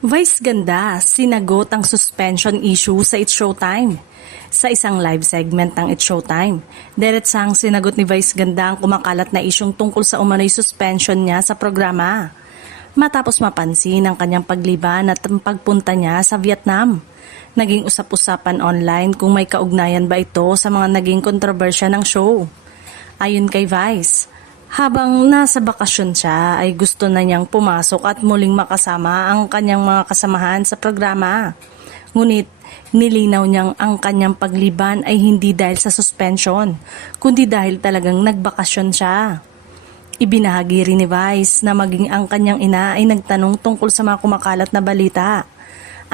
Vice ganda, sinagot ang suspension issue sa It's Showtime. Sa isang live segment ng It's Showtime, diretsang sinagot ni Vice Ganda ang kumakalat na isyong tungkol sa umano'y suspension niya sa programa. Matapos mapansin ang kanyang pagliban at ang pagpunta niya sa Vietnam. Naging usap-usapan online kung may kaugnayan ba ito sa mga naging kontrobersya ng show. Ayon kay Vice, habang nasa bakasyon siya ay gusto na niyang pumasok at muling makasama ang kanyang mga kasamahan sa programa. Ngunit nilinaw niyang ang kanyang pagliban ay hindi dahil sa suspension, kundi dahil talagang nagbakasyon siya. Ibinahagi rin ni Vice na maging ang kanyang ina ay nagtanong tungkol sa mga kumakalat na balita.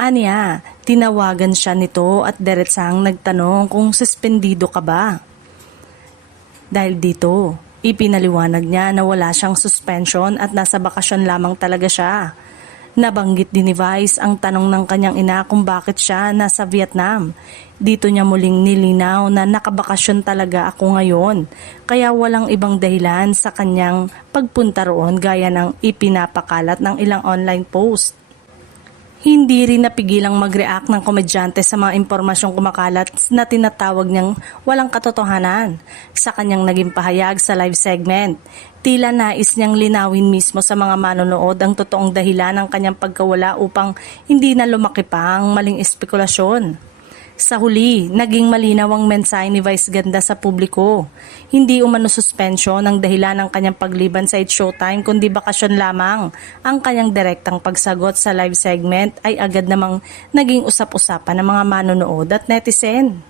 Aniya, tinawagan siya nito at diretsang nagtanong kung suspendido ka ba. Dahil dito, ipinaliwanag niya na wala siyang suspension at nasa bakasyon lamang talaga siya. Nabanggit din ni Vice ang tanong ng kanyang ina kung bakit siya nasa Vietnam. Dito niya muling nilinaw na nakabakasyon talaga ako ngayon, kaya walang ibang dahilan sa kanyang pagpunta roon gaya ng ipinapakalat ng ilang online post. Hindi rin napigilang mag-react ng komedyante sa mga impormasyong kumakalat na tinatawag niyang walang katotohanan sa kanyang naging pahayag sa live segment. Tila nais niyang linawin mismo sa mga manonood ang totoong dahilan ng kanyang pagkawala upang hindi na lumaki pa ang maling espekulasyon. Sa huli, naging malinaw ang mensahe ni Vice Ganda sa publiko. Hindi umano suspension ang dahilan ng kanyang pagliban sa It's Showtime kundi bakasyon lamang. Ang kanyang direktang pagsagot sa live segment ay agad namang naging usap-usapan ng mga manonood at netizen.